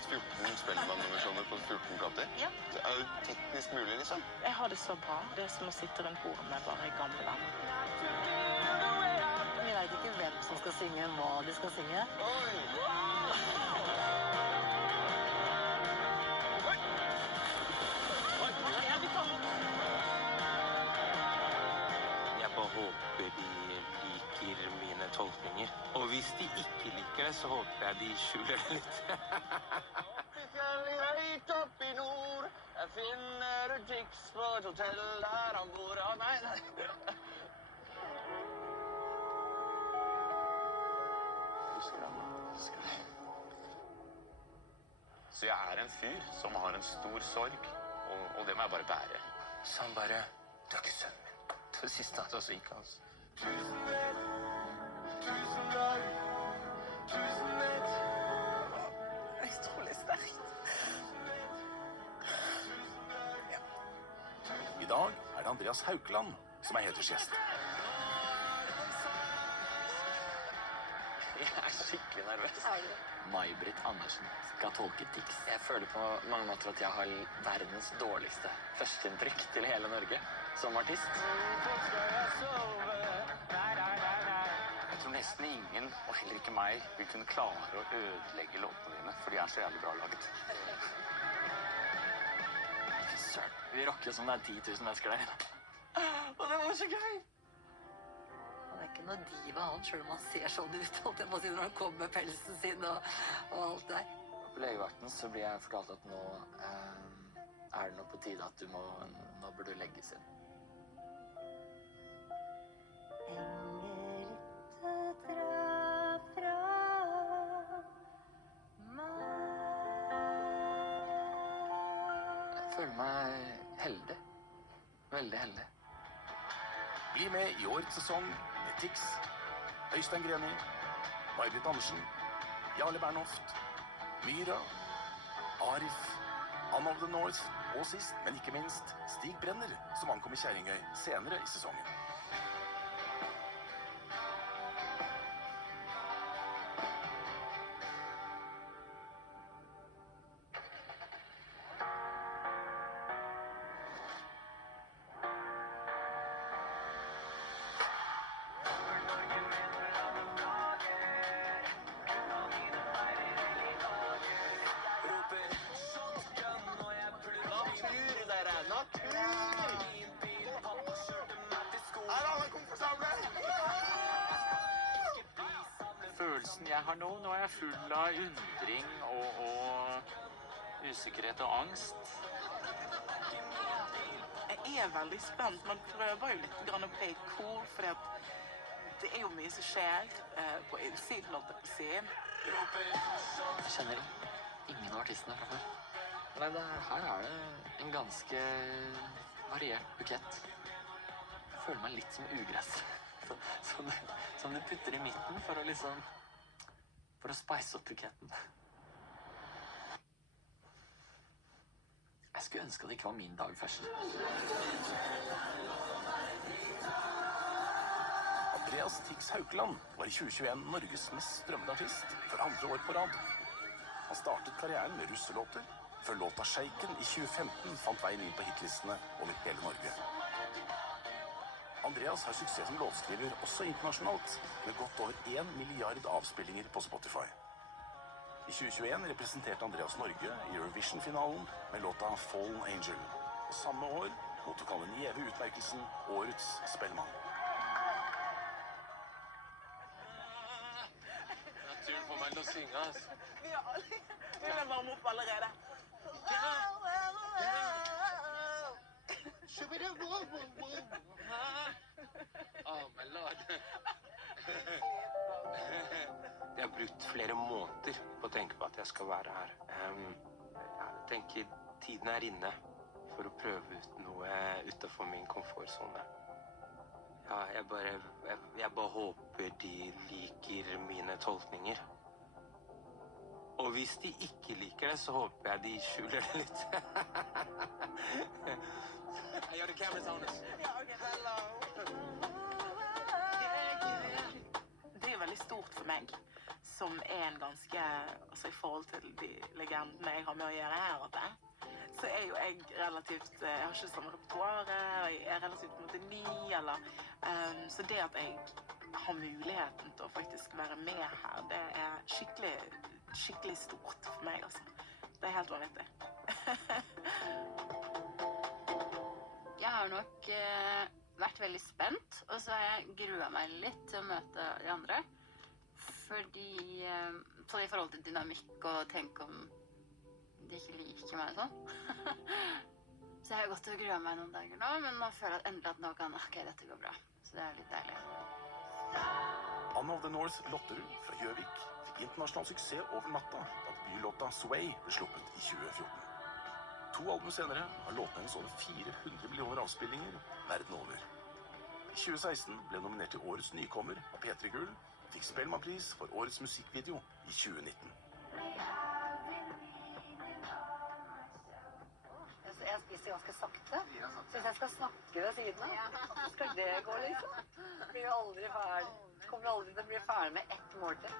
fått 14 Spellemann-nummersjoner på 14 plater? Ja. Det er jo teknisk mulig, liksom. Jeg har det så bra. Det er som å sitte rundt bordet med bare gamle venner. Vi vet ikke hvem som skal synge, hva de skal synge. Jeg bare håper de liker mine tolkninger. Og hvis de ikke liker det, så håper jeg de skjuler det litt. Høyt opp i nord, jeg finner ut Tix på et hotell der han bor. Nei. Husker han. Så jeg er en fyr som har en stor sorg, og det må jeg bare bære. Så han bare, du er ikke sønnen min. Det siste han så gikk han. Utrolig sterkt. I dag er det Andreas Haukeland som er hedersgjest. Jeg er skikkelig nervøs. May-Britt Andersen skal tolke Tix. Jeg føler på mange måter at jeg har verdens dårligste førsteinntrykk til hele Norge som artist. Jeg tror nesten ingen, og heller ikke meg, vil kunne klare å ødelegge låtene dine, for de er så jævlig bra laget. Fy søren, vi rocker som det er 10 000 mennesker der. Og det var så gøy! Han er ikke noe diva, han, selv om han ser sånn ut, holdt jeg på å si, når han kommer med pelsen sin og alt der. På legevakten så blir jeg fortalt at nå er det nok på tide at nå bør du legges inn. Jeg føler meg heldig. Veldig heldig. Bli med i årets sesong med Tix, Øystein Greni, May-Britt Andersen, Jarle Bernhoft, Myra, Arif, Anne of the North og sist, men ikke minst, Stig Brenner, som ankom i Kjerringøy senere i sesongen. Følelsen jeg har nå er jeg full av undring og usikkerhet og angst. Jeg er veldig spent. Man prøver jo litt grann å play cool, for det er jo mye som skjer på innsiden, holdt jeg på å si. Jeg kjenner ingen av artistene fra før. Nei, her er det en ganske variert bukett. Jeg føler meg litt som ugress. Som du putter i midten for å spice opp buketten. Jeg skulle ønske det ikke var min dag først. Andreas Tix Haukeland var i 2021 Norges mest strømmende artist for andre år på rad. Han startet karrieren med russelåter, før låta Shaken i 2015 fant veien inn på hitlistene over hele Norge. Andreas har suksess som låtskriver også internasjonalt, med godt over 1 milliard avspillinger på Spotify. I 2021 representerte Andreas Norge i Eurovision-finalen med låta Fallen Angel. Og samme år mottok han den gjeve utmerkelsen Årets Spellemann. Naturen får meg til å synge, altså. Vi vil varme opp allerede. Oh my lord. Jeg har brukt flere måneder på å tenke på at jeg skal være her. Jeg tenker tiden er inne for å prøve ut noe utenfor min komfortzone. Ja, jeg bare håper de liker mine tolkninger. Og hvis de ikke liker det, så håper jeg de skjuler det litt. Hey, yo, the camera's on us. Ja, ok. Hello. Det er jo veldig stort for meg. som en ganske, altså I forhold til de legendene jeg har med å gjøre her oppe, så jo jeg relativt, jeg har ikke samme repertoire, jeg relativt på en måte ny, eller, så det at jeg har muligheten til å faktisk være med her, det skikkelig, skikkelig stort for meg, altså. Det helt vanvittig. Jeg har nok vært veldig spent, og så har jeg gruet meg litt til å møte de andre. Fordi, så I forhold til dynamikk og tenk om de ikke liker meg sånn. Så jeg har gått og gruet meg noen dager nå, men nå føler jeg endelig at nå kan, ok, dette går bra. Så det litt deilig. Anna of the North Lotterud fra Gjøvik fikk internasjonal suksess over natta da debutlåta Sway ble sluppet I 2014. 2 album senere har låten hennes over 400 millioner avspillinger verden over. I 2016 ble hun nominert til Årets nykommer av P3 Gull, fikk Spellemannpris for Årets musikkvideo I 2019. Jeg spiser ganske sakte. Synes jeg skal snakke ved siden av. Skal det gå liksom? Blir jo aldri ferdig. Kommer aldri til å bli ferdig med ett måltid.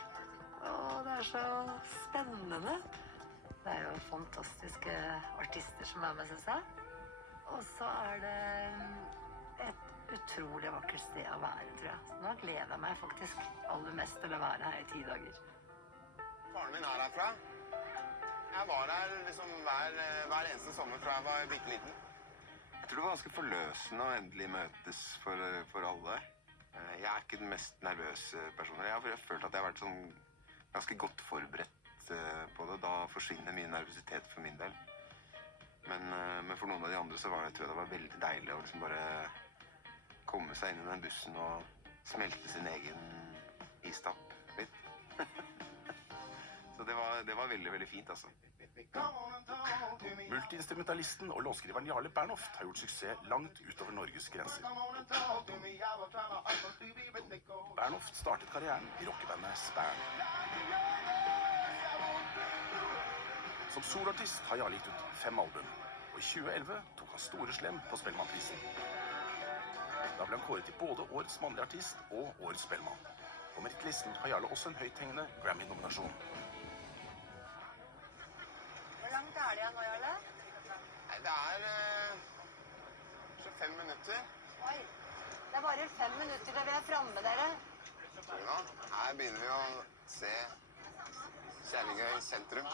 Det så spennende. Det jo fantastiske artister som med, synes jeg. Og så det et utrolig vakkert sted å være, tror jeg. Så nå gleder jeg meg faktisk aller mest til å være her I 10 dager. Faren min herfra. Jeg var her liksom hver eneste sommer fra jeg var bitte liten. Jeg tror det var ganske forløsende å endelig møtes for alle. Jeg ikke den mest nervøse personen. Jeg har følt at jeg har vært sånn ganske godt forberedt på det. Da forsvinner mye nervøsitet for min del. Men for noen av de andre så tror jeg det var veldig deilig å liksom bare komme seg inn I den bussen og smelte sin egen istapp litt. Så det var veldig, veldig fint, altså. Multiinstrumentalisten og låtskriveren Jarle Bernhoft har gjort suksess langt utover Norges grenser. Bernhoft startet karrieren I rockebandet Spern. Som solartist har Jarle gitt ut 5 album, og I 2011 tok han store slem på Spellemannprisen. Da ble han kåret til både Årets mannlige artist og Årets Spellemann. På merittlisten har Jarle også en høythengende Grammy-nominasjon. Hvor langt det igjen nå, Jarle? Nei, det 25 minutter. Oi, det bare 5 minutter til vi fremme, dere. Her begynner vi å se Kjerringøy sentrum.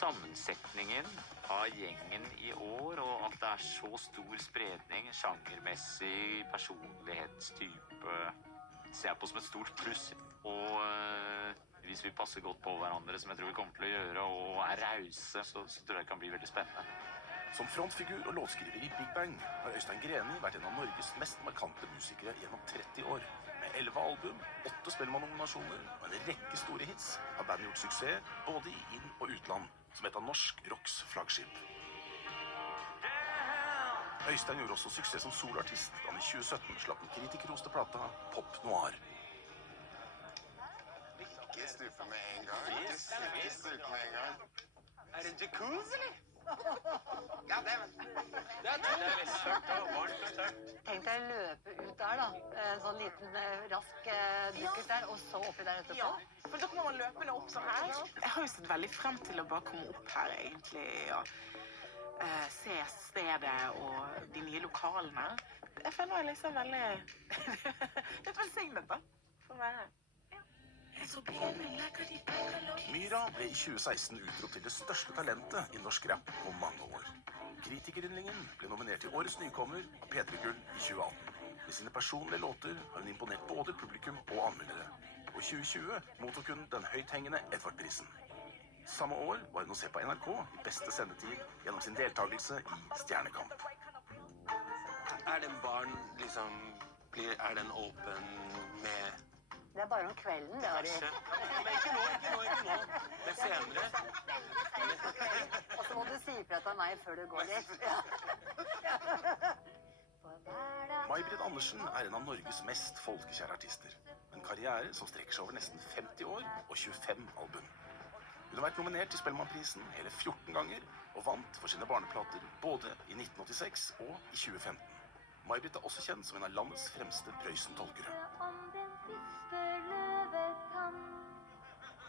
Sammensetningen av gjengen I år, og at det så stor spredning, sjangermessig, personlighetstype, ser jeg på som et stort pluss. Og hvis vi passer godt på hverandre, som jeg tror vi kommer til å gjøre, og rause, så tror jeg det kan bli veldig spennende. Som frontfigur og låtskriver I Big Bang har Øystein Greni vært en av Norges mest markante musikere gjennom 30 år. Med 11 album, 8 Spellemann-nominasjoner og en rekke store hits har bandet gjort suksess både I inn- og utland, som et av norsk rocks flaggskip. Øystein gjorde også suksess som solartist da han I 2017 slapp den kritikerroste plata Pop Noir. Ikke stupe med en gang. Ikke stupe med en gang. Det jacuzzi, eller? Ja, det Det veldig tørt og varmt og tørt. Tenk deg å løpe ut der da, en sånn liten rask dukkert der, og så oppi der etterpå. Ja, for da kommer man løpende opp sånn her. Jeg har jo sett veldig frem til å bare komme opp her egentlig, og se stedet og de nye lokalene. Jeg føler meg liksom veldig litt velsignet da, for å være her. Myra ble I 2016 utropt til det største talentet I norsk rap på mange år. Kritikeryndlingen ble nominert til Årets nykommer av P3 Gull I 2018. Med sine personlige låter har hun imponert både publikum og anmeldere. Og og 2020 mottok hun den høythengende Edvard-prisen. Samme år var hun å se på NRK i beste sendetid gjennom sin deltakelse i Stjernekamp. Den barn liksom er den åpen med Det er bare om kvelden, det var det. Men ikke nå. Men senere. Og så må du si fra til meg før du går dit. May-Britt Andersen er en av Norges mest folkekjære artister. En karriere som strekker seg over nesten 50 år og 25 album. Hun har vært nominert til Spellemannprisen hele 14 ganger og vant for sine barneplater både i 1986 og i 2015. May-Britt er også kjent som en av landets fremste Prøysen-tolkere.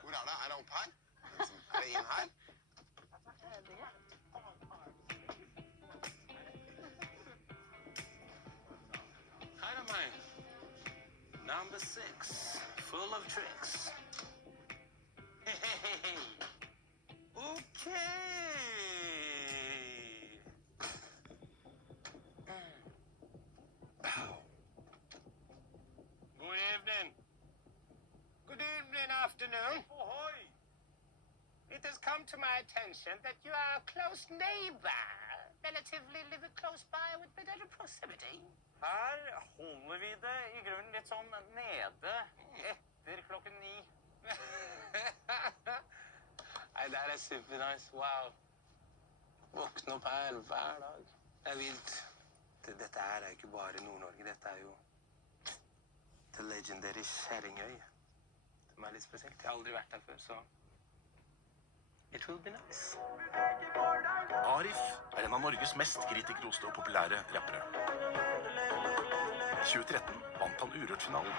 Hvor det? Det opp her? Det inn her? Her meg. Number 6. Full of tricks. Hey. Okay. Good evening, afternoon. Ahoy! It has come to my attention that you are a close neighbor. Relatively live close by with better proximity. Her holder vi det i grunnen litt sånn nede etter klokken 9. Nei, det her er super nice. Wow. Våkne opp her hver dag. Det er vilt. Dette her er ikke bare Nord-Norge. Dette er jo The Legendary Kjerringøy. Som er litt spesielt. Jeg har aldri vært der før, så it will be nice. Arif er en av Norges mest kritikerroste og populære rappere. I 2013 vant han Urørt-finalen.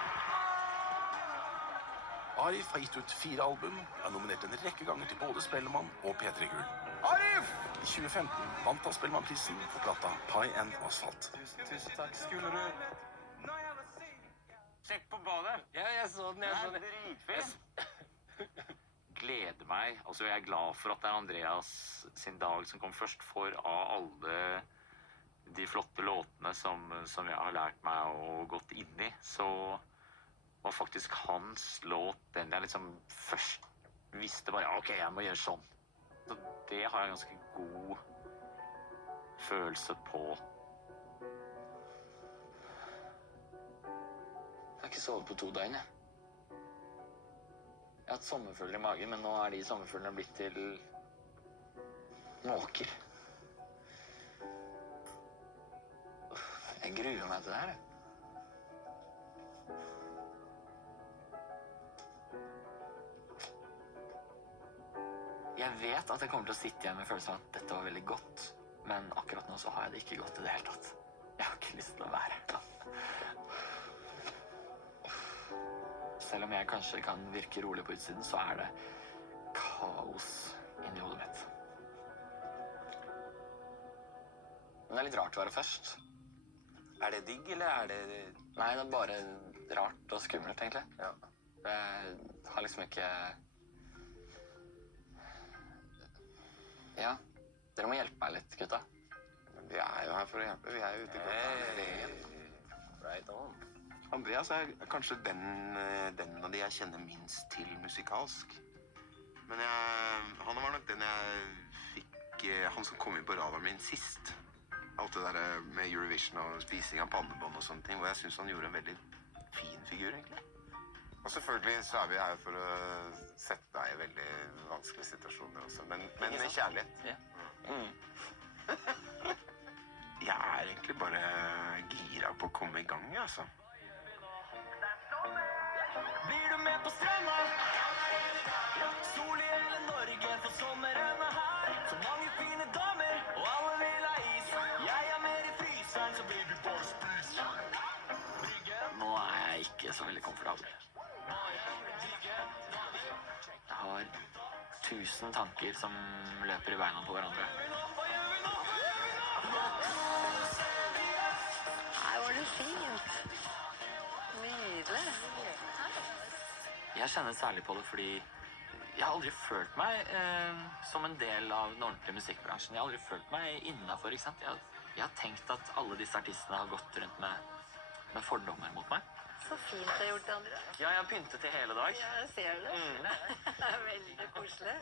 Arif har gitt ut 4 album og er nominert en rekke ganger til både Spellemann og P3-gull. Arif! I 2015 vant han Spellemannprisen for plata Pie and Asphalt. Tusen takk, Skulerud. Sjekk på badet. Ja, jeg så den. Det er dritfint. Gleder meg. Altså, jeg er glad for at det er Andreas sin dag som kom først, for av alle de flotte låtene som jeg har lært meg og gått inn i, så var faktisk hans låt den jeg liksom først visste bare, ok, jeg må gjøre sånn. Så det har jeg ganske god følelse på. Jeg har ikke sovet på 2 døgn, jeg. Jeg har hatt sommerfugler i magen, men nå er de sommerfuglene blitt til måker. Jeg gruer meg til det her, jeg. Jeg vet at jeg kommer til å sitte igjen med følelsen av at dette var veldig godt, men akkurat nå så har jeg det ikke godt i det hele tatt. Jeg har ikke lyst til å være her. Selv om jeg kanskje kan virke rolig på utsiden, så er det kaos inni hodet mitt. Men det er litt rart å være først. Er det digg, eller er det... Nei, det er bare rart og skummelt, egentlig. Ja. Jeg har liksom ikke... Ja, dere må hjelpe meg litt, gutta. Vi er jo her for å hjelpe. Vi er jo ute i gata. Right on. Andreas er kanskje den av de jeg kjenner minst til musikalsk. Men han var nok den jeg fikk, han som kom inn på radaren min sist. Alt det der med Eurovision og spising av pannebånd og sånne ting, hvor jeg synes han gjorde en veldig fin figur, egentlig. Og selvfølgelig så er vi her for å sette deg i veldig vanskelige situasjoner også, men med kjærlighet. Ja. Jeg er egentlig bare gira på å komme i gang, altså. Blir du med på stranda? Sol i hele Norge, for sommeren er her. Så mange fine damer, og alle vil ha is. Jeg er mer i fryseren, så blir du bare spis. Nå er jeg ikke så veldig komfortabel. Jeg har 1000 tanker som løper i beina på hverandre. Nei, var det fint. Nydelig. Jeg kjenner særlig på det fordi jeg har aldri følt meg som en del av den ordentlige musikkbransjen. Jeg har aldri følt meg innenfor, ikke sant? Jeg har tenkt at alle disse artistene har gått rundt med fordommer mot meg Så fint du har gjort det, Andrea. Ja, jeg har pyntet i hele dag. Ja, jeg ser det. Det er veldig koselig.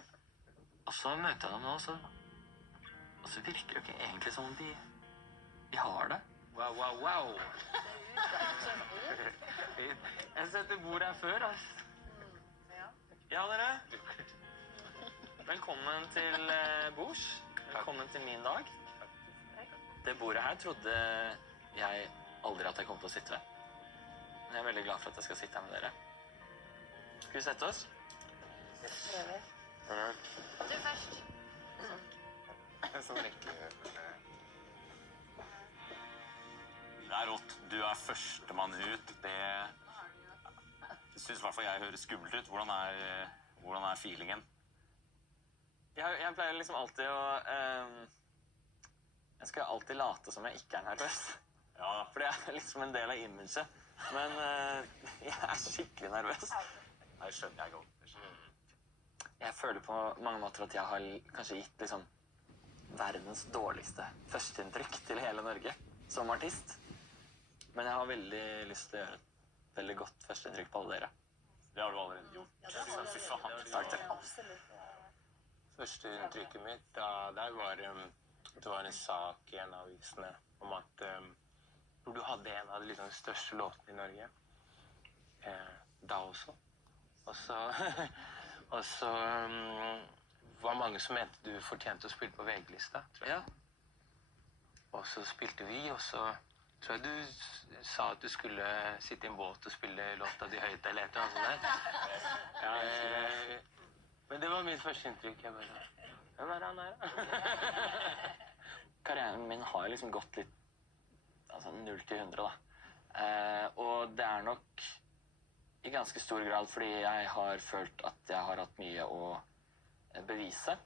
Og så møter jeg dem nå, og så virker det jo ikke egentlig som om de har det. Wow, wow, wow. Jeg setter bord her før, ass. Ja, dere. Velkommen til bords. Velkommen til min dag. Det bordet her trodde jeg aldri at jeg kom til å sitte ved. Men jeg er veldig glad for at jeg skal sitte her med dere. Skal vi sette oss? Du først. En sånn rekke... Det er rått. Du er førstemann ut. Det synes i hvert fall jeg høres skummelt ut. Hvordan er feelingen? Jeg pleier liksom alltid å... Jeg skal alltid late som jeg ikke er nervøs. Ja, For det er liksom en del av imaget. Men jeg er skikkelig nervøs. det skjønner jeg godt. Jeg føler på mange måter at jeg har kanskje gitt liksom verdens dårligste førsteinntrykk til hele Norge som artist. Men jeg har veldig lyst til å gjøre et veldig godt førsteinntrykk på alle dere. Det har du allerede gjort. Fy faen. Takk til. Første inntrykket mitt, der var det var en sak i en av avisene om at hvor du hadde en av de liksom, største låtene i Norge. Da også. Og så var mange som mente du fortjente å spille på VG-lista, tror jeg. Ja. Og så spilte vi, og så tror jeg du sa at du skulle sitte i en båt og spille låta di høyt eller et eller annet sånt der. Men det var mitt første inntrykk. Jeg bare, hvem er han her? Karrieren min har liksom gått litt, altså 0 til 100 da. Og det er nok i ganske stor grad fordi jeg har følt at jeg har hatt mye å bevise.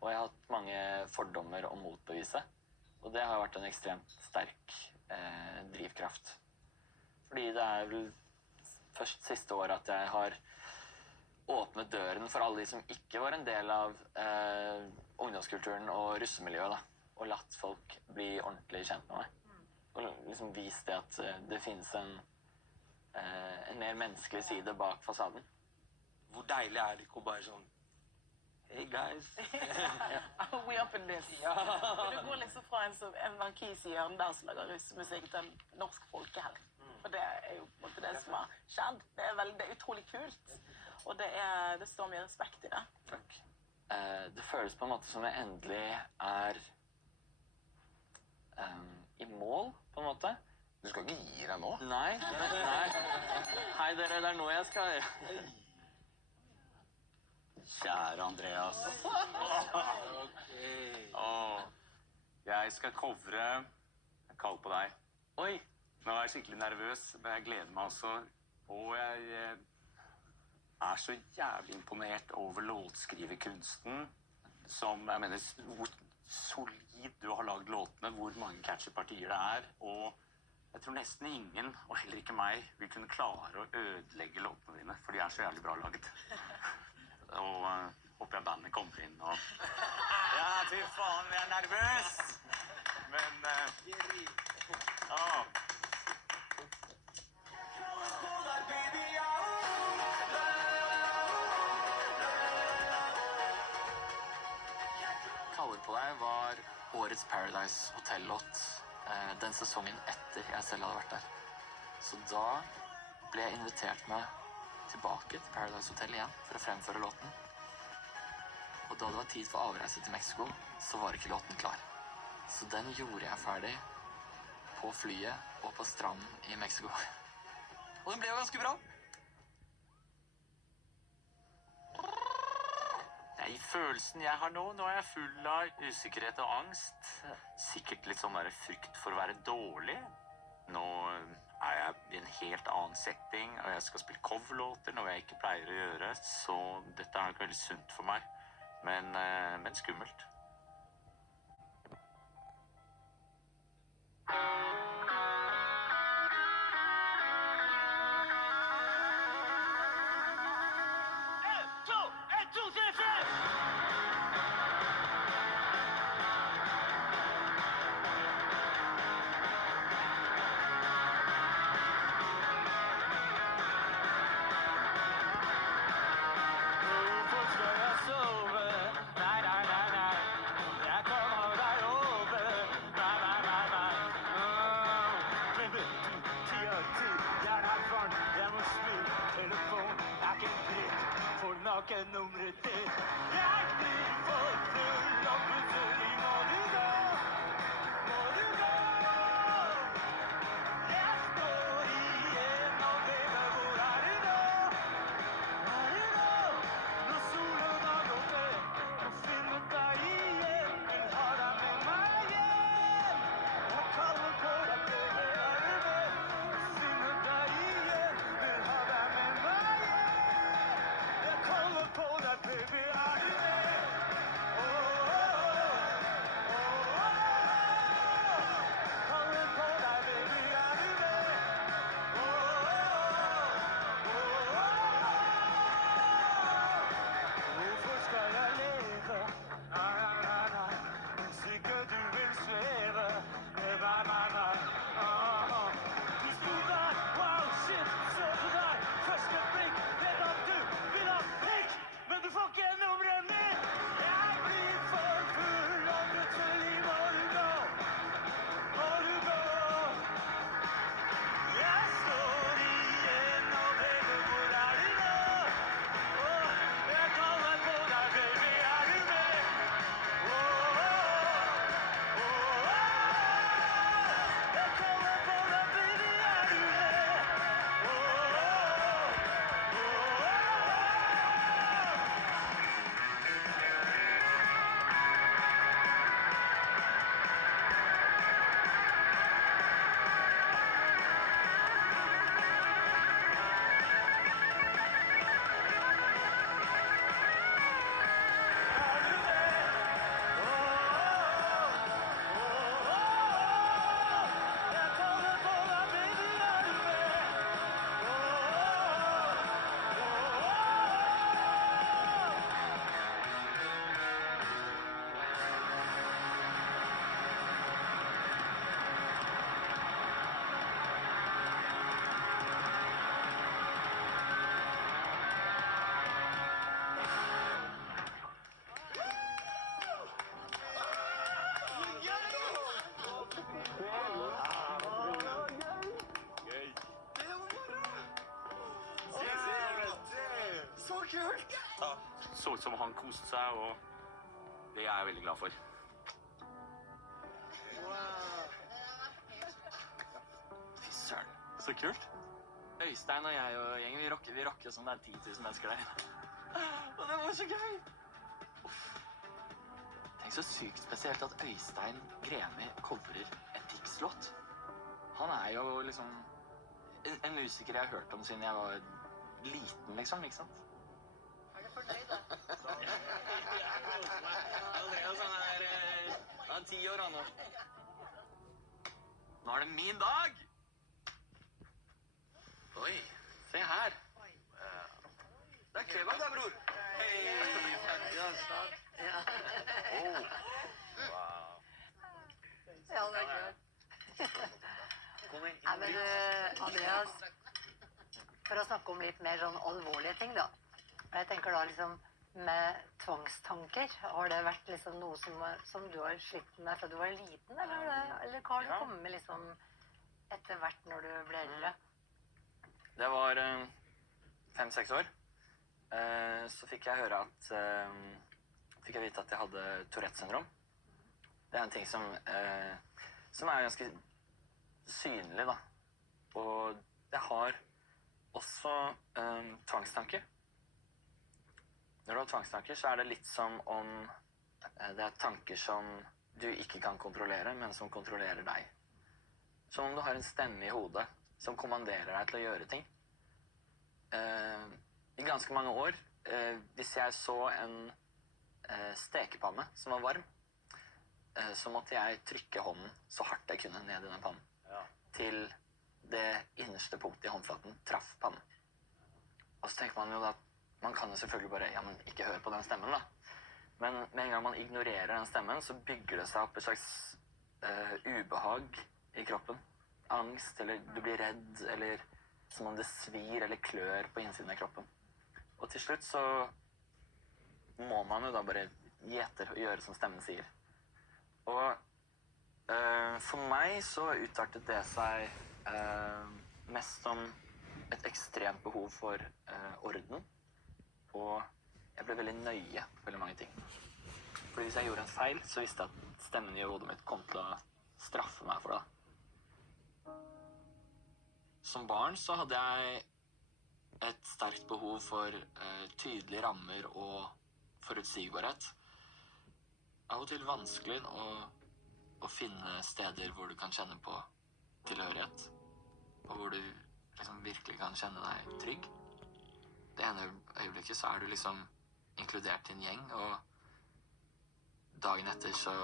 Og jeg har hatt mange fordommer å motbevise. Og det har vært en ekstremt sterk drivkraft. Fordi det er vel først siste året at jeg har åpnet døren for alle de som ikke var en del av ungdomskulturen og russemiljøet da. Og latt folk bli ordentlig kjent med meg. Og liksom vist det at det finnes en mer menneskelig side bak fasaden. Hvor deilig er det ikke å bare sånn, hey guys. We up in this. Men du går liksom fra en markis i Ørndal som lager russmusikk til en norsk folkehelt. For det er jo på en måte det som har skjedd. Det er utrolig kult. Og det står mye respekt i det. Takk. Det føles på en måte som jeg endelig er i mål, på en måte. Du skal ikke gi deg nå? Nei. Hei dere, det er nå jeg skal... Kjære Andreas. Jeg skal covre. Jeg kaller på deg. Oi, Nå er jeg skikkelig nervøs, men jeg gleder meg også. Og jeg er så jævlig imponert over låtskriverkunsten. Som, jeg mener, hvor solid du har laget låtene, hvor mange catchy partier det er. Og jeg tror nesten ingen, og heller ikke meg, vil kunne klare å ødelegge låtene dine, for de er så jævlig bra laget. Og håper jeg bandet kommer inn og... Ja, fy faen, jeg er nervøs! Men... Kaller på deg var årets Paradise Hotel-låt den sesongen etter jeg selv hadde vært der. Så da ble jeg invitert med tilbake til Paradise Hotel igjen for å fremføre låten. Og da det var tid for avreise til Mexico, så var ikke låten klar. Så den gjorde jeg ferdig på flyet og på stranden i Mexico. Og den ble jo ganske bra. Nei, følelsen jeg har nå er jeg full av usikkerhet og angst. Sikkert litt sånn der frykt for å være dårlig. Nå er jeg i en helt annen setting, og jeg skal spille coverlåter, noe jeg ikke pleier å gjøre. Så dette er nok veldig sunt for meg, men skummelt. ikke nummeret ditt. Jeg blir for full og plutselig må du gå. Må du gå. Jeg står igjen og vever, hvor er du nå? Hvor er du nå? Når solen har gått ned og funnet deg igjen, vil ha deg med meg hjem. Jeg kaller på deg, baby, er du med? Funnet deg igjen, vil ha deg med meg hjem. Jeg kaller på deg, baby, er du med? Oh, oh, oh, oh, oh. Kaller på deg, baby, er du med? Oh, oh, oh, oh, oh. Hvorfor skal jeg leve? Nei, nei, nei, nei. Hvis ikke du vil sveve. Nei, nei, nei, nei. Du sto der, wow, shit, så på deg. Første blikk, vet at du vil ha prikk. Men du får ikke nummeret mitt. Jeg blir for full, og plutselig må du gå. Må du gå. Jeg står igjen og vever, hvor er du nå? Jeg kaller på deg, baby, er du med? Oh, oh, oh, oh. Jeg kaller på deg, baby, er du med? Oh, oh, oh, Jeg kaller på deg, baby, er du med? Så kult! Så ut som han koste seg, og det er jeg veldig glad for. Fy søren, så kult. Øystein og jeg og gjengen, vi rocker som det er 10 000 mennesker der. Og det var så gøy! Uff. Tenk så sykt spesielt at Øystein Greni coverer en Tix-låt. Han er jo liksom en musiker jeg har hørt om siden jeg var liten, liksom, ikke sant? Er du fornøyd, da? Andreas, han er 10 år, han nå. Nå er det min dag! Oi, se her. Det er kebab da, bror. Hei, Ja. Ja, det er klart. kom inn. Nei, men Andreas, for å snakke om litt mer sånn alvorlige ting, da. Jeg tenker da liksom med tvangstanker. Har det vært liksom noe som du har slitt med fra du var liten, eller har det kommet liksom etter hvert når du ble eldre? Det var 5-6 år. Så fikk jeg høre at fikk jeg vite at jeg hadde Tourettes syndrom. Det er en ting som er ganske synlig, da. Og jeg har også tvangstanker. Når du har tvangstanker, så er det litt som om det er tanker som du ikke kan kontrollere, men som kontrollerer deg. Som om du har en stemme i hodet som kommanderer deg til å gjøre ting. I ganske mange år, hvis jeg så en stekepanne som var varm, så måtte jeg trykke hånden så hardt jeg kunne ned i den pannen. Til det innerste punktet i håndflaten traff pannen. Og så tenker man jo da at man kan jo selvfølgelig bare, ja, men ikke høre på den stemmen da. Men med en gang man ignorerer den stemmen, så bygger det seg opp et slags ubehag i kroppen. Angst, eller du blir redd, eller som om det svir eller klør på innsiden av kroppen. Og til slutt så må man jo da bare gi etter og gjøre som stemmen sier. Og for meg så utartet det seg mest som et ekstremt behov for orden og jeg ble veldig nøye på veldig mange ting. Fordi hvis jeg gjorde en feil, så visste jeg at stemmen i hodet mitt kom til å straffe meg for det. Som barn så hadde jeg et sterkt behov for tydelige rammer og forutsigbarhet. Av og til vanskelig å finne steder hvor du kan kjenne på tilhørighet, og hvor du liksom virkelig kan kjenne deg trygg. Det ene øyeblikket så er du liksom inkludert i en gjeng, og dagen etter så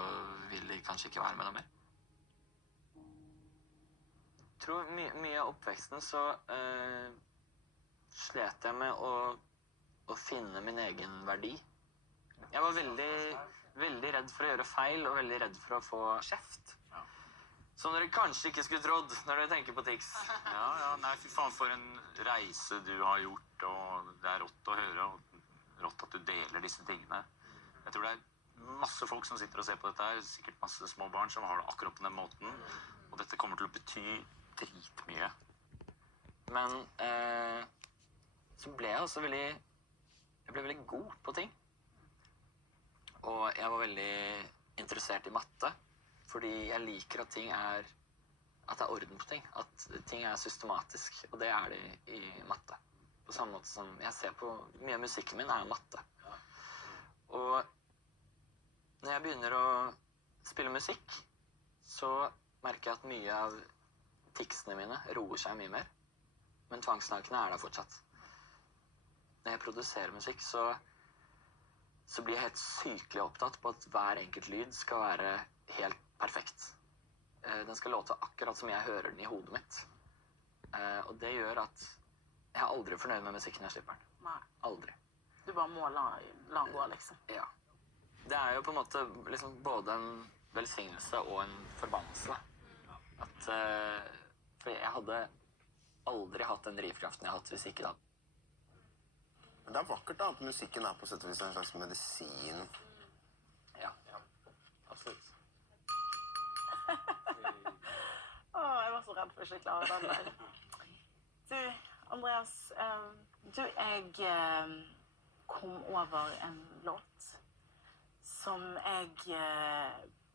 vil de kanskje ikke være med deg mer. Jeg tror mye av oppveksten så slet jeg med å finne min egen verdi. Jeg var veldig redd for å gjøre feil, og veldig redd for å få kjeft. Som dere kanskje ikke skulle trodd når dere tenker på Tix. Ja, nei, fy faen for en reise du har gjort, og det er rått å høre, og rått at du deler disse tingene. Jeg tror det er masse folk som sitter og ser på dette her, sikkert masse små barn som har det akkurat på den måten, og dette kommer til å bety dritmye. Men så ble jeg også jeg ble veldig god på ting. Og jeg var veldig interessert i matte, fordi jeg liker at det er orden på ting, at ting er systematisk, og det er det i matte. På samme måte som jeg ser på, mye av musikken min er matte. Og når jeg begynner å spille musikk, så merker jeg at mye av ticsene mine roer seg mye mer, men tvangstankene er der fortsatt. Når jeg produserer musikk, så blir jeg helt sykelig opptatt på at hver enkelt lyd skal være helt perfekt. Den skal låte akkurat som jeg hører den i hodet mitt. Og det gjør at jeg er aldri fornøyd med musikken jeg slipper den. Nei. Aldri. Du bare må la den gå, liksom. Ja. Det er jo på en måte liksom både en velsignelse og en forbannelse. For jeg hadde aldri hatt den drivkraften jeg har hatt hvis ikke da. Men det er vakkert da, at musikken er på sett og vis en slags medisin. Ja, absolutt. Jeg var så redd for ikke å klare den der. Du, Andreas, jeg kom over en låt som jeg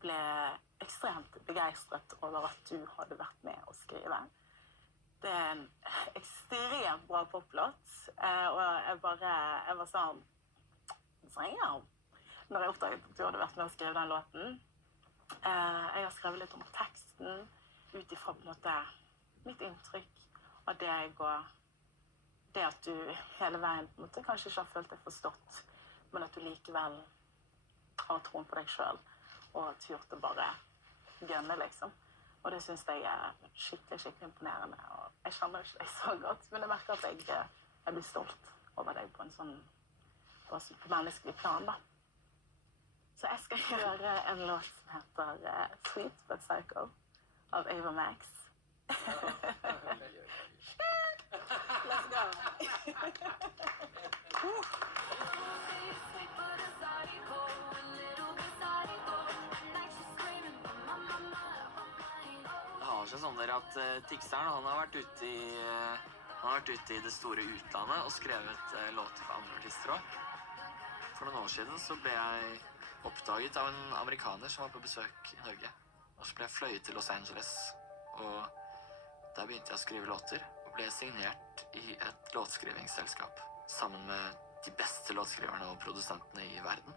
ble ekstremt begeistret over at du hadde vært med å skrive. Det er en ekstremt bra poplåt, og jeg var sånn, ja, når jeg oppdaget at du hadde vært med å skrive den låten. Jeg har skrevet litt om teksten, ut ifra på en måte mitt inntrykk av deg, og det at du hele veien på en måte kanskje ikke har følt deg forstått, men at du likevel har troen på deg selv, og turt å bare gønne, liksom. Og det synes jeg er skikkelig imponerende, og jeg kjenner ikke deg så godt, men jeg merker at jeg blir stolt over deg på en sånn menneskelig plan, da. Så jeg skal gjøre en låt som heter Sweet But Psycho av Ava Max. Let's go! Det har seg sånn der at Tixeren, han har vært ute i det store utlandet og skrevet låter for andre artister også. For noen år siden så ble jeg oppdaget av en amerikaner som var på besøk i Norge. Og så ble jeg fløyet til Los Angeles, og der begynte jeg å skrive låter, og ble signert i et låtskrivingsselskap, sammen med de beste låtskriverne og produsentene i verden.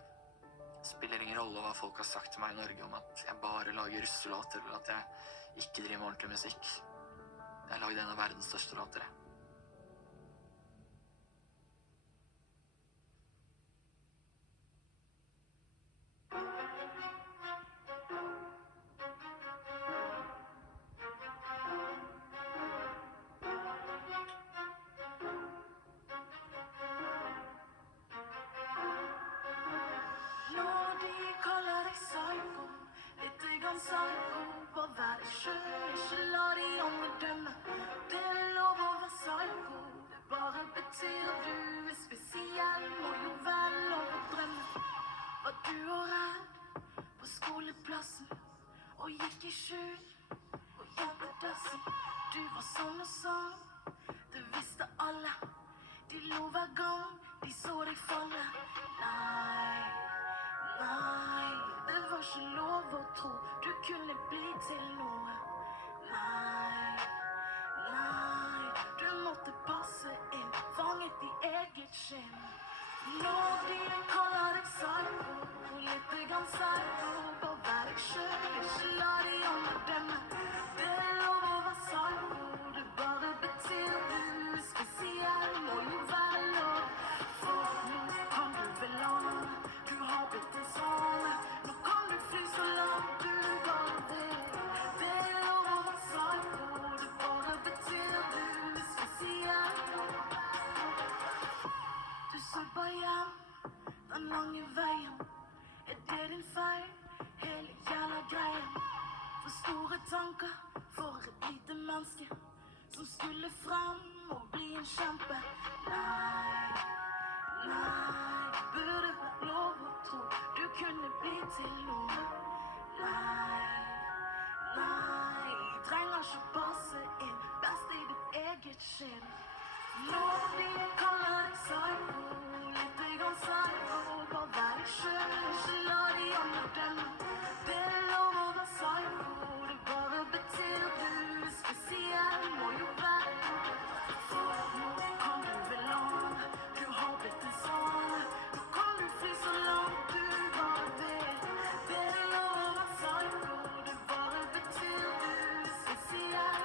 Det spiller ingen rolle hva folk har sagt til meg i Norge om at jeg bare lager russelåter, eller at jeg ikke driver med ordentlig musikk. Jeg har laget en av verdens største låter. Og gikk i skjul på jentedassen. Du var sånn og sånn, det visste alle. De lo hver gang de så deg falle. ikke lov å tro du kunne bli til noe. Nei, nei, du måtte passe inn, fanget i eget skinn. Når de kaller deg psycho, litt grann psycho, bare vær deg selv, ikke la de andre dømme. Det er lov å være psycho, det bare betyr du spesiell, må jo være lov. For nå kan du vel an, du har blitt en sånn, nå kan du fly så langt du bare vil. Det er lov å være psycho, det bare betyr du spesiell. Du søker hjem, den lange veien, det din feil, hele jævla greien. For store tanker, for et lite menneske, som skulle frem og bli en kjempe. Nei, nei, burde vært lov å tro du kunne bli til noe. Nei, nei, trenger ikke passe inn, best i ditt eget skinn. Når de kaller deg psycho, litt grann psycho, bare vær deg selv, ikke la de andre dømme. Det er lov å være psycho, det bare betyr du spesiell, må jo være lov. For nå kan du vel an, du har blitt en sånn, nå kan du fly så langt du bare vil. Det er lov å være psycho, det bare betyr du spesiell.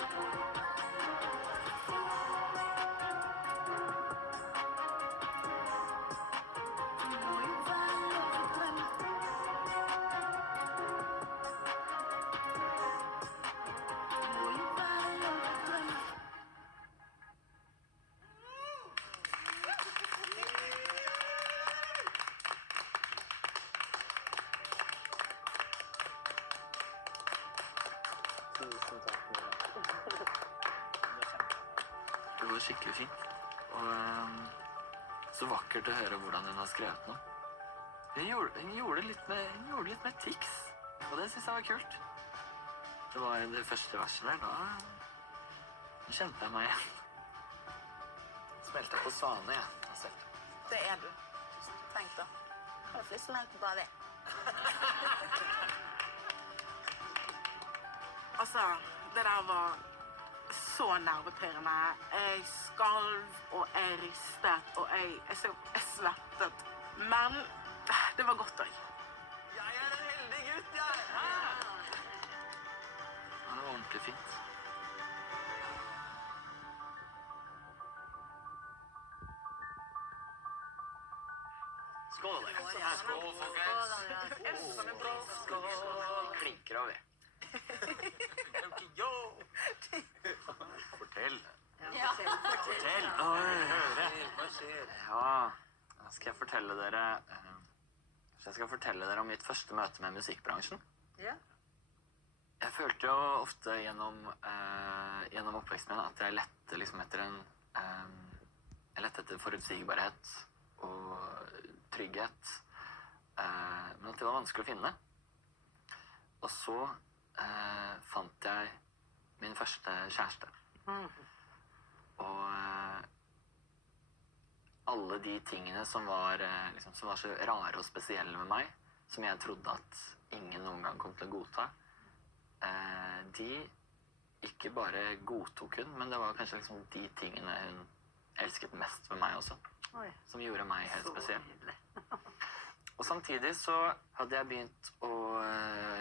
Det var skikkelig fint. Og så vakkert å høre hvordan hun har skrevet noe. Hun gjorde litt med tics, og det synes jeg var kult. Det var i det første verset der, da kjente jeg meg igjen. Smelte jeg på svane, jeg. Selv. Det er du. Tenk da. Kan du fly så langt du bare vil. Altså, det der var så nervepirrende. Jeg skalv, og jeg ristet, og jeg svettet. Men det var godt også. Jeg er en heldig gutt, jeg! Ja, det var ordentlig fint. Skål, dere. Skål, folkens. Skål. Klinker av det. Fortell. Ja, Fortell. Høre. Ja, da skal jeg fortelle dere om mitt første møte med musikkbransjen. Ja. Jeg følte jo ofte gjennom oppveksten min at jeg lette liksom etter jeg lette etter forutsigbarhet og trygghet, men at det var vanskelig å finne. Og så fant jeg min første kjæreste. Og alle de tingene som var så rare og spesielle med meg, som jeg trodde at ingen noen gang kom til å godta, de ikke bare godtok hun, men det var kanskje liksom de tingene hun elsket mest ved meg også, som gjorde meg helt spesiell. Og samtidig så hadde jeg begynt å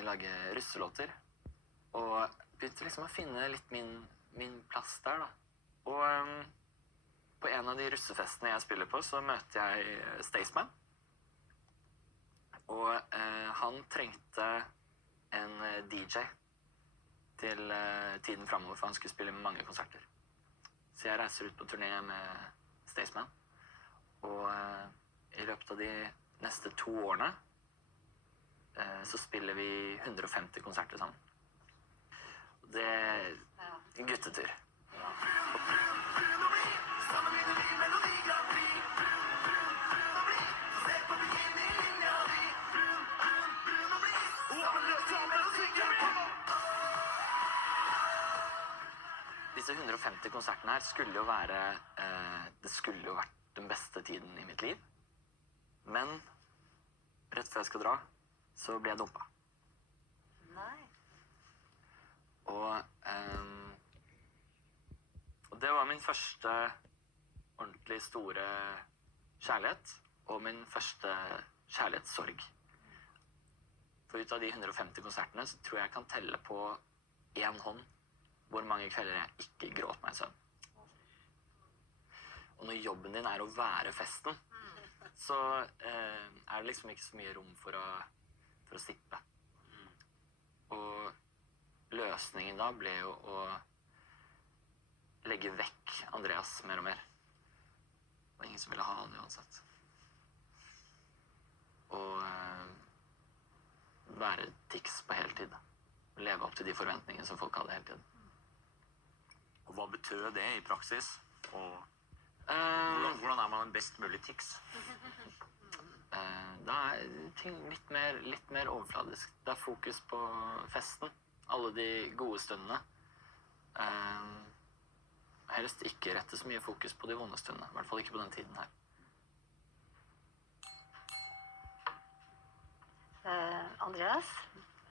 lage russelåter, og begynte liksom å finne litt min plass der da. Og på en av de russefestene jeg spiller på, så møter jeg Staysman. Og han trengte en DJ til tiden fremover, for han skulle spille mange konserter. Så jeg reiser ut på turné med Staysman. Og i løpet av de neste 2 årene så spiller vi 150 konserter sammen. Det er en guttetur. Disse 150 konsertene her skulle jo være det skulle jo vært den beste tiden i mitt liv. Men rett før jeg skal dra, så ble jeg dumpa. Nei. Og det var min første ordentlig store kjærlighet, og min første kjærlighetssorg. For ut av de 150 konsertene så tror jeg kan telle på én hånd hvor mange kvelder jeg ikke gråt meg i søvn. Og når jobben din er å være festen, så er det liksom ikke så mye rom for å sippe. Og løsningen da ble jo å legge vekk Andreas mer og mer. Det var ingen som ville ha han uansett. Og være Tix på heltid. Leve opp til de forventningene som folk hadde hele tiden. Og hva betød det i praksis? Og hvordan er man en best mulig Tix? Da er ting litt mer overfladisk. Det er fokus på festen. Alle de gode stundene. Helst ikke rette så mye fokus på de vonde stundene. I hvert fall ikke på den tiden her. Andreas.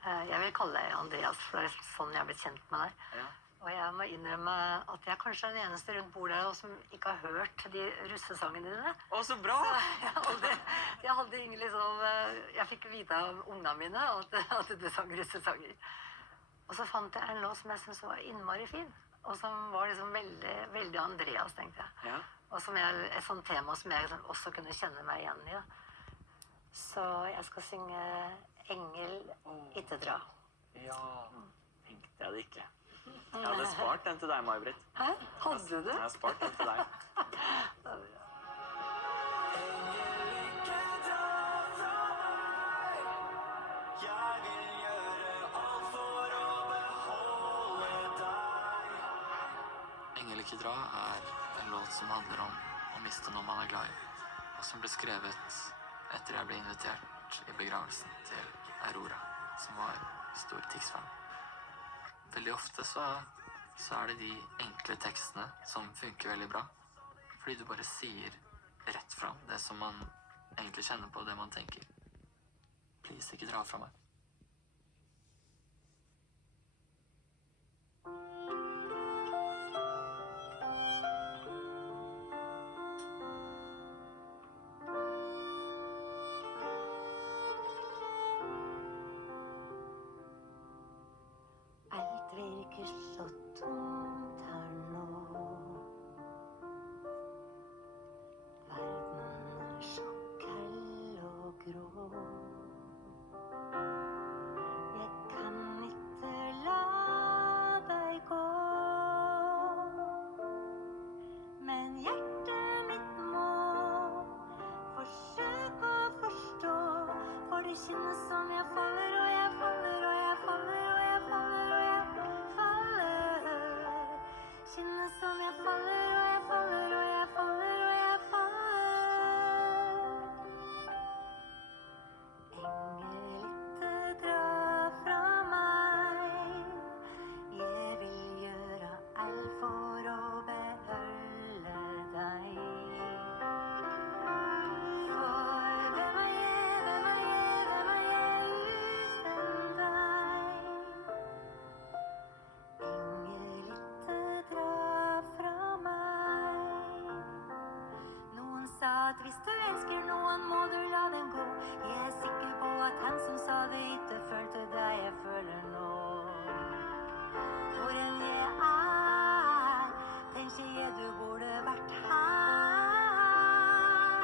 Jeg vil kalle deg Andreas, for det er sånn jeg har blitt kjent med deg. Ja. Og jeg må innrømme at jeg kanskje er den eneste rundt bordet her som ikke har hørt de russesangene dine. Å, så bra! Jeg hadde ingen liksom... Jeg fikk vite av ungene mine at du sang russesanger. Og så fant jeg en låt som jeg synes var innmari fin. Og som var liksom veldig, veldig Andreas, tenkte jeg. Ja. Og som et sånt tema som jeg også kunne kjenne meg igjen i. Da. Så jeg skal synge Engel ikke dra. Ja, tenkte jeg det ikke. Jeg hadde spart den til deg, May-Britt. Hæ? Hadde du? Jeg har spart den til deg. Engel ikke dra er en låt som handler om å miste noe man er glad i, og som ble skrevet etter jeg ble invitert i begravelsen til Aurora, som var stor Tix-fan. Veldig ofte så er det de enkle tekstene som funker veldig bra, fordi du bare sier rett fram det som man egentlig kjenner på, det man tenker. Please, ikke dra fra meg. Alt virker så tomt her nå. Verden er så kald og grå. Jeg kan ikke la deg gå. Men hjertet mitt må forsøke å forstå. For det kjennes som jeg faller, og jeg faller, og jeg faller, og jeg faller, og jeg faller. Kjennes som jeg faller, og jeg faller, og jeg faller, og jeg faller. Engel, ikke dra fra meg. Jeg vil gjøre alt for å beholde deg. For hvem er jeg, hvem er jeg, hvem er jeg uten deg? Engel, ikke dra fra meg. Noen sa at hvis du elsker noen, må du la dem gå. Jeg er sikker på at han som sa det, ikke følte det jeg føler nå. Hvor enn jeg er, tenker jeg du burde vært her.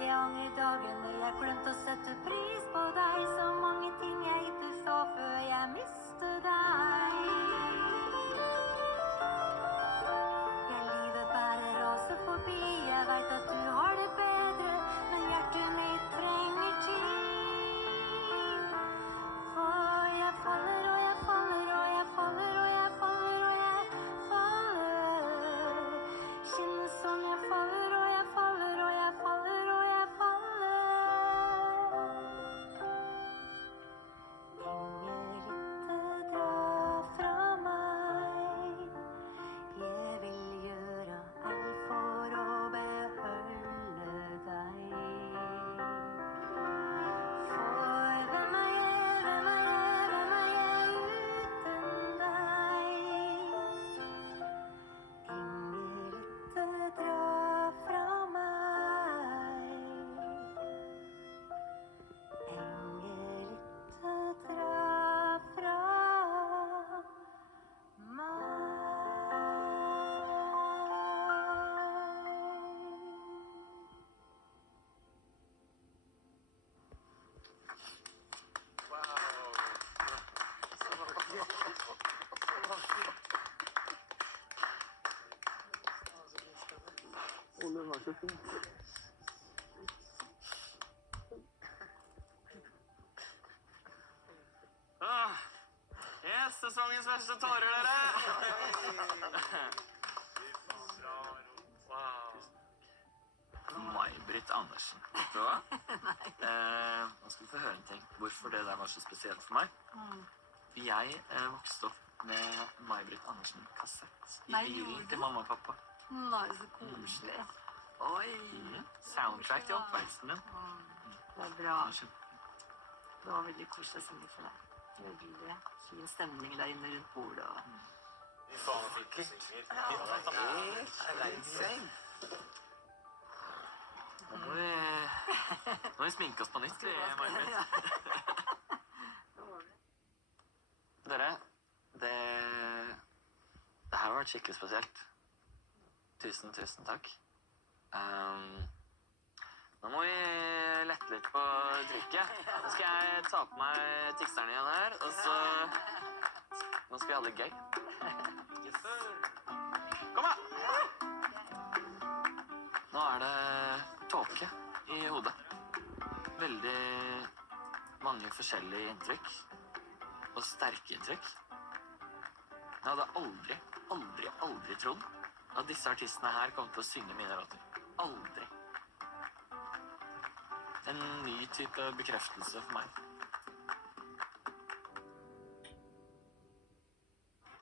Jeg angrer dagene jeg glemte å sette pris på deg. Så mange ting jeg ikke sa før jeg mistet deg. Ja, livet bare raser forbi. Jeg vet at du har det bedre, men hjertet mitt trenger tid. For jeg faller, og jeg faller, og jeg faller, og jeg faller, og jeg faller. Kjennes som jeg faller, og jeg faller, og jeg faller, og jeg faller. Engel, ikke dra Yes, sesongens verste tårer, dere! May-Britt Andersen, vet du hva? Nå skal du få høre en ting. Hvorfor det der var så spesielt for meg. Jeg vokste opp med May-Britt Andersen-kassett i Nei, bilen gjorde til du? mamma og pappa. Nei, så koselig. Oi. Soundtrack til oppveksten min. Det er bra. Det var veldig koselig å synge for deg. Veldig fin stemning der inne rundt bordet. Nå må vi sminke oss på nytt, May-Britt. Dere, det her har vært skikkelig spesielt. Tusen takk. Nå må vi lette litt på trykket. Nå skal jeg ta på meg tikseren igjen her, og så nå skal vi ha det gøy. Kom da! Nå er det tåke i hodet. Veldig mange forskjellige inntrykk, og sterke inntrykk. Jeg hadde aldri trodd at disse artistene her kom til å synge mine låter. Aldri. En ny type bekreftelse for meg.